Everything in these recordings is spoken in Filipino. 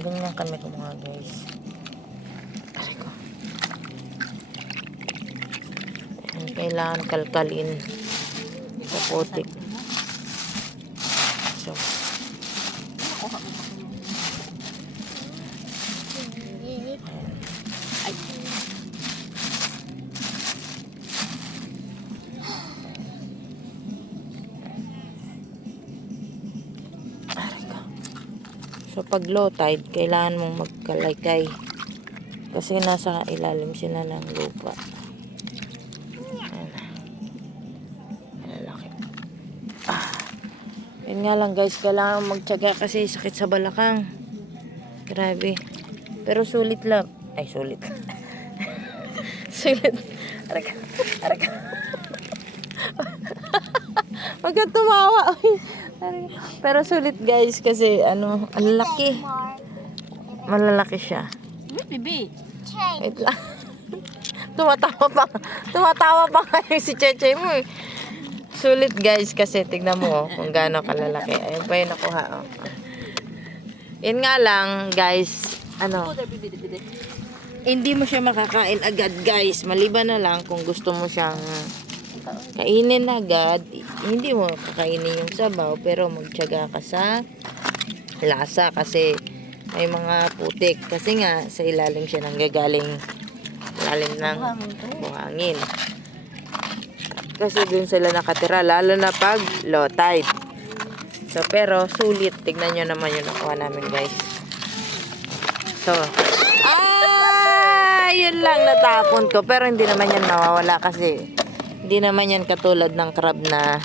Ganyan kami kumuha guys. Aray ko. Ayan, kailangan kalkalin sa putik. So, Ay. so pag low tide, kailangan mong magkalaykay. Kasi nasa ilalim sila ng lupa. Ayan. Lalaki. Yun nga lang guys, kailangan magtiyaga kasi sakit sa balakang. Grabe. Pero sulit lang. Ay, sulit. Sulit. Araka. Araka. Huwag kang tumawa. Pero sulit guys kasi ano, ang laki. Malalaki siya. Bibi. Wait lang. Tumatawa pa ngayon si Cheche mo eh. Sulit guys kasi tignan mo kung gaano kalalaki. Ayun pa yung nakuha. Oh. Yun nga lang guys, ano, hindi mo siya makakain agad guys. Maliban na lang kung gusto mo siyang kainin agad, hindi mo kakainin yung sabaw, pero magtiyaga ka sa lasa kasi may mga putik. Kasi nga, sa ilalim siya nanggagaling ilalim ng buhangin. Kasi dun sila nakatira, lalo na pag low tide. So, pero sulit. Tignan nyo naman yung nakuha namin guys. So, yun lang natapon ko. Pero hindi naman yan nawawala kasi hindi naman yan katulad ng crab na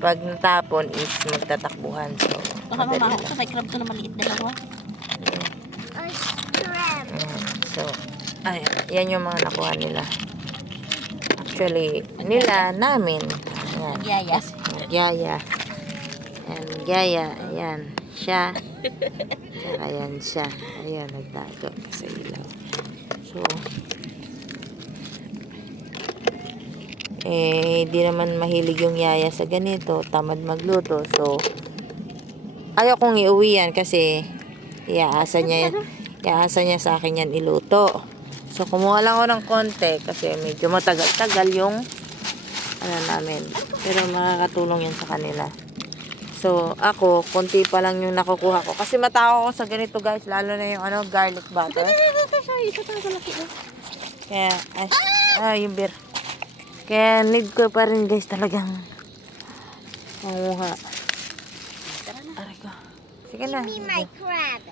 pag natapon is magtatakbuhan. So, Baka mamahal ko. May crab to na maliit dalawa. So, yan yung mga nakuha nila. Actually, nila, namin. Ayan. Yaya. Yaya. Ayan, Yaya. Ayan. Siya. Saka ayan siya. Ayan, nagtago sa ilaw. So, di naman mahilig yung Yaya sa ganito. Tamad magluto. So, ayaw kong iuwi yan kasi iaasa niya sa akin yan iluto. So, kumuha lang ako ng konti kasi medyo matagal-tagal yung ano namin. Pero makakatulong yan sa kanila. So, ako, konti pa lang yung nakukuha ko. Kasi matao ako sa ganito guys. Lalo na yung ano, garlic butter. Kaya, yung beer. Kaya need ko pa rin guys talagang mamuha. Aray ko. Sige na. Give me my crab.